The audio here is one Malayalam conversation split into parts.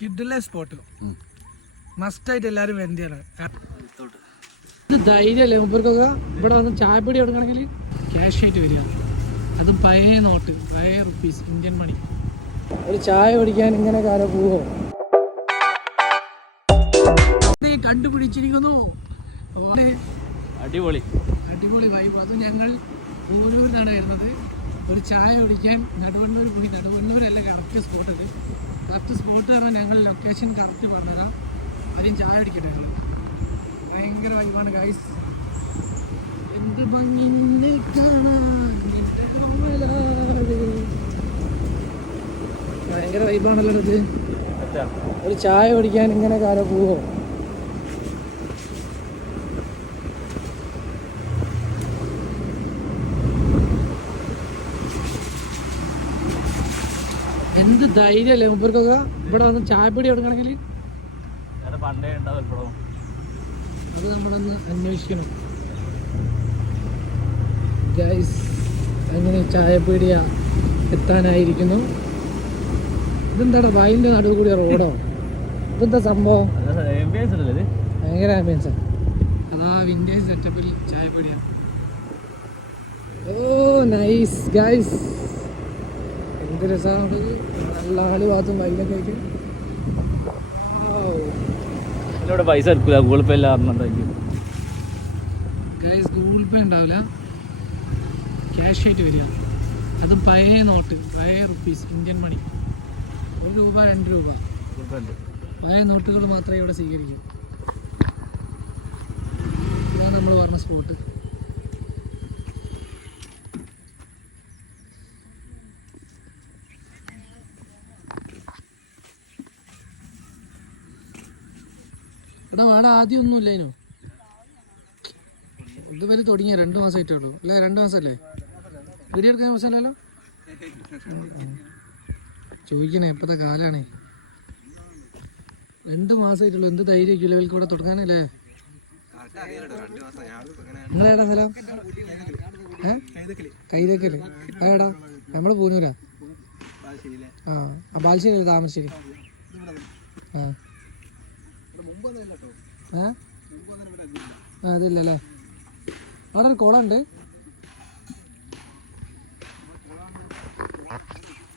കിഡിലെ സ്പോട്ട് മസ്റ്റായിട്ട് എല്ലാവരും വരേണ്ടതാണ്. ധൈര്യമല്ലേ മുമ്പർക്കൊക്കെ ഇവിടെ വന്ന് ചായപ്പൊടി കൊടുക്കണമെങ്കിൽ ക്യാഷ് ആയിട്ട് വരിക, അതും പഴയ നോട്ട്, പഴയ റുപ്പീസ്, ഇന്ത്യൻ മണി. ഒരു ചായ കുടിക്കാൻ ഇങ്ങനെ കാലം പോവോ? കണ്ടുപിടിച്ചിരിക്കുന്നു. അടിപൊളി അടിപൊളി വൈബ്. അത് ഞങ്ങൾ ഊരൂരിലാണ് വരുന്നത്. ഒരു ചായ കുടിക്കാൻ നടുവണ്ണൂർ പോയി. നടുവണ്ണൂരല്ലേ കറക്റ്റ് സ്പോട്ട്. അത് കറക്റ്റ് സ്പോട്ട് പറഞ്ഞാൽ ഞങ്ങൾ ലൊക്കേഷൻ കറക്റ്റ് പറഞ്ഞുതരാം. ആദ്യം ചായ കുടിക്കട്ടെ. ഭയങ്കര വൈബാണ് ഗൈസ്. എന്ത് ഭംഗി കാണാൻ, ഭയങ്കര വൈബാണല്ലോ ഇത്. ഒരു ചായ കുടിക്കാൻ ഇങ്ങനെ കാലം പോവോ? എന്ത് ധൈര്യമല്ലേ മുമ്പർക്കൊക്കെ ഇവിടെ വന്ന് ചായപ്പൊടി കൊടുക്കണമെങ്കിൽ. അത് നമ്മളൊന്ന് അന്വേഷിക്കണം ഗൈസ്. അങ്ങനെ ചായപ്പീടിയ എത്താനായിരിക്കുന്നു. ഇതെന്താടാ വയലിൻ്റെ നടുവ് കൂടിയ റോഡോ? ഇതെന്താ സംഭവം? ഭയങ്കര ആംബിയൻസാ. അതാ വിൻറ്റേജ് സെറ്റപ്പിൽ ചായപ്പീടിയ. ഓ നൈസ് ഗൈസ്, എന്ത് രസമാണ്. നല്ല ആളി ഭാഗത്തും വൈലൊക്കെ ആയിട്ട്. പൈസ എടുക്കില്ല, ഗൂഗിൾ പേ ഗൂഗിൾ പേ ഉണ്ടാവില്ല, ക്യാഷ് ആയിട്ട് വരിക, അതും പഴയ നോട്ട്, പഴയ റുപ്പീസ്, ഇന്ത്യൻ മണി. 1 രൂപ 2 രൂപ പഴയ നോട്ടുകൾ മാത്രമേ ഇവിടെ സ്വീകരിക്കൂ. ഇതാണ് നമ്മൾ പറഞ്ഞ സ്പോട്ട്. ഇവിടെ വേണം ആദ്യം ഒന്നും ഇല്ലേനു. ഇതുവരെ തുടങ്ങിയ 2 മാസമായിട്ടേ ഉള്ളൂ അല്ലേ? 2 മാസമല്ലേ? വീഡിയോ എടുക്കാൻ മാസമല്ലല്ലോ. ചോദിക്കണേ, എപ്പോഴത്തെ കാലാണ്. 2 മാസമായിട്ടുള്ളൂ. എന്ത് ധൈര്യം ലെവൽ കൂടെ തുടങ്ങാനല്ലേ? നിങ്ങളേടാ സ്ഥലം? കൈതക്കല്. അതെടാ നമ്മള് പൂനൂരാ. ആ ബാലുശ്ശേരി, താമരശ്ശേരി. അതില്ലല്ലേ? അവിടെ ഒരു കുളമുണ്ട്.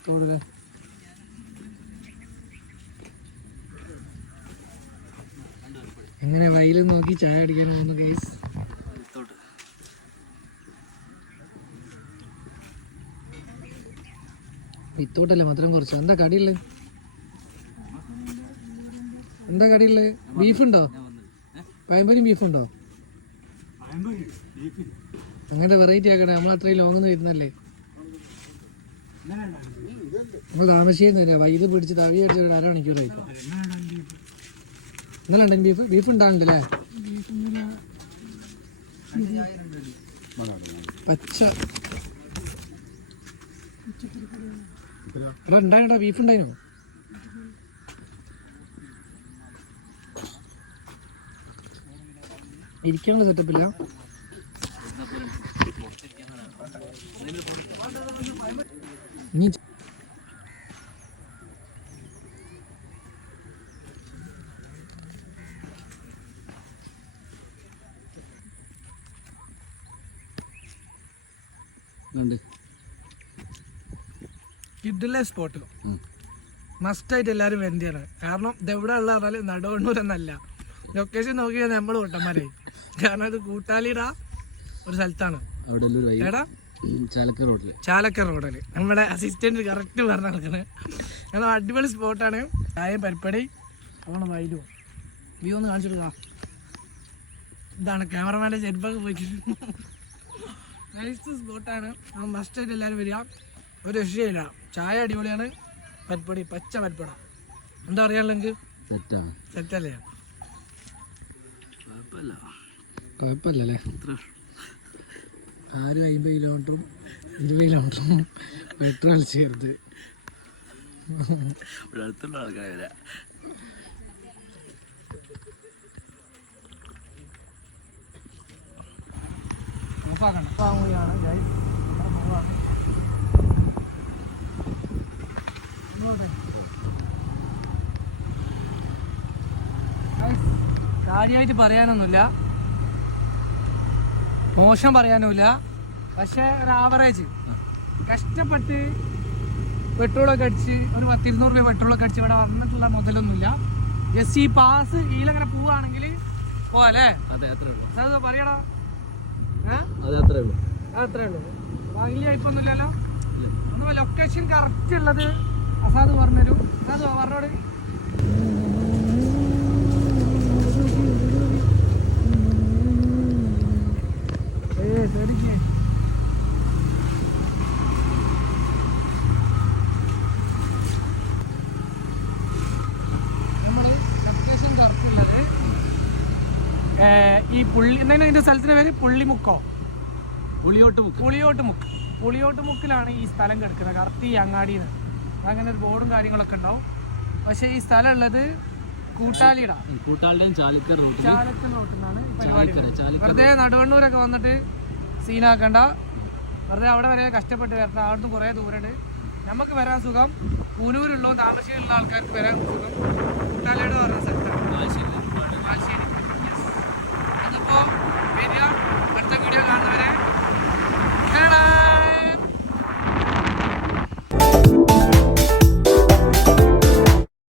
തോടല്ലേ? എങ്ങനെ വയലും നോക്കി ചായ അടിക്കാനും ഒന്ന് ഗൈസ്. വിത്തോട്ടല്ലേ, മധുരം കുറച്ച്. എന്താ കടിയുള്ളത്? എന്താ കടിയുള്ളത്? ബീഫുണ്ടോ? പഴംപൊരിയും ബീഫുണ്ടോ? അങ്ങനത്തെ വെറൈറ്റി ആക്കണേ. നമ്മളത്രയും ലോങ്ങ് വരുന്നല്ലേ. നമ്മൾ താമസിക്കുന്നല്ലേ. വൈകിട്ട് പിടിച്ച് തവി അടിച്ച് 1/2 മണിക്കൂറായി. ഇന്നലെ ഉണ്ടെങ്കിൽ ബീഫ് ഉണ്ടാകണ്ടല്ലേ? പച്ച ഇവിടെ ഉണ്ടായിട്ടാ. ബീഫ് ഉണ്ടായിനോ? ഇരിക്കാനുള്ള സെറ്റപ്പില്ല. ഇനി കിഡിലെ സ്പോട്ട് മസ്റ്റായിട്ട് എല്ലാവരും വരേണ്ടതാണ്. കാരണം ഇതെവിടെ ഉള്ള പറഞ്ഞാൽ നടുവണ്ണൂർ എന്നല്ല, ലൊക്കേഷൻ നോക്കിയാൽ നമ്മൾ പൊട്ടന്മാരെ. കാരണം ഇത് കൂട്ടാലിയുടെ ഒരു സ്ഥലത്താണ്. എടാ ചാലക്കർ റോഡില് നമ്മുടെ അസിസ്റ്റന്റ് കറക്റ്റ് പറഞ്ഞ നടക്കുന്നത്. കാരണം അടിപൊളി സ്പോട്ടാണ്. ചായ പരിപ്പടി അവിടെ വൈലും വ്യൂ ഒന്ന് കാണിച്ചു കൊടുക്കാം. ഇതാണ് ക്യാമറമാൻ്റെ ചെരുപ്പൊക്കെ പോയിട്ട്. നൈസ് സ്പോട്ടാണ്. മസ്റ്റായിട്ട് എല്ലാവരും വരിക. ഒരു രക്ഷയില്ല. ചായ അടിപൊളിയാണ്. പരിപ്പടി പച്ച പരിപ്പട. എന്താ പറയാനുള്ളത്? സെറ്റല്ലേ? കുഴപ്പമില്ലല്ലേ? 50 കിലോമീറ്ററും 20 കിലോമീറ്ററും പെട്രോൾ ചേർത്ത് അടുത്തുള്ള ആൾക്കാരെ വാങ്ങുകയാണ് ഗൈസ്. കാര്യമായിട്ട് പറയാനൊന്നുമില്ല, മോശം പറയാനുമില്ല. പക്ഷെ ഒരു ആവറേജ് കഷ്ടപ്പെട്ട് പെട്രോളൊക്കെ അടിച്ച് ഒരു 10-200 രൂപ പെട്രോളൊക്കെ അടിച്ച് ഇവിടെ വന്നിട്ടുള്ള മുതലൊന്നുമില്ല. ജസ്റ്റ് ഈ പാസ് ഇതിലങ്ങനെ പോവാണെങ്കിൽ പോവാല്ലേ? അത് പറയണോ? അത്രേ ഉള്ളൂ. വലിയ ഇപ്പൊന്നുമില്ലല്ലോ. ഒന്നും ലൊക്കേഷൻ കറക്റ്റ് ഉള്ളത് അസാദ് പറഞ്ഞുതരും. അസാദ് പറഞ്ഞോട്. ശരിക്കേ നമ്മൾ ലൊക്കേഷൻ കറക്റ്റ് ഉള്ളത് ഈ പുള്ളി എന്തെങ്കിലും ഇതിന്റെ സ്ഥലത്തിന്റെ പേര് പുള്ളിമുക്കോ പുളിയോട്ടുമുക്കിലാണ് ഈ സ്ഥലം കിടക്കുന്നത്. കറക്റ്റ് ഈ അങ്ങാടിയിൽ നിന്ന് അങ്ങനെ ഒരു ബോർഡും കാര്യങ്ങളൊക്കെ ഉണ്ടാവും. പക്ഷേ ഈ സ്ഥലം ഉള്ളത് കൂട്ടാലിയുടെയും ചാലക്കർ റോട്ടിലാണ് പരിപാടി. വെറുതെ നടുവണ്ണൂരൊക്കെ വന്നിട്ട് സീനാക്കണ്ട, വെറുതെ അവിടെ വരെ കഷ്ടപ്പെട്ട് വരണ്ട. അവിടുന്ന് കുറേ ദൂരമുണ്ട്. നമുക്ക് വരാൻ സുഖം പൂനൂരുള്ളോ താമരശ്ശേരിയുള്ള ആൾക്കാർക്ക് വരാൻ സുഖം കൂട്ടാലിയോട് പറഞ്ഞ സ്ഥലത്താണ്. അതിപ്പോൾ വരിക, അടുത്ത വീഡിയോ കാണാം.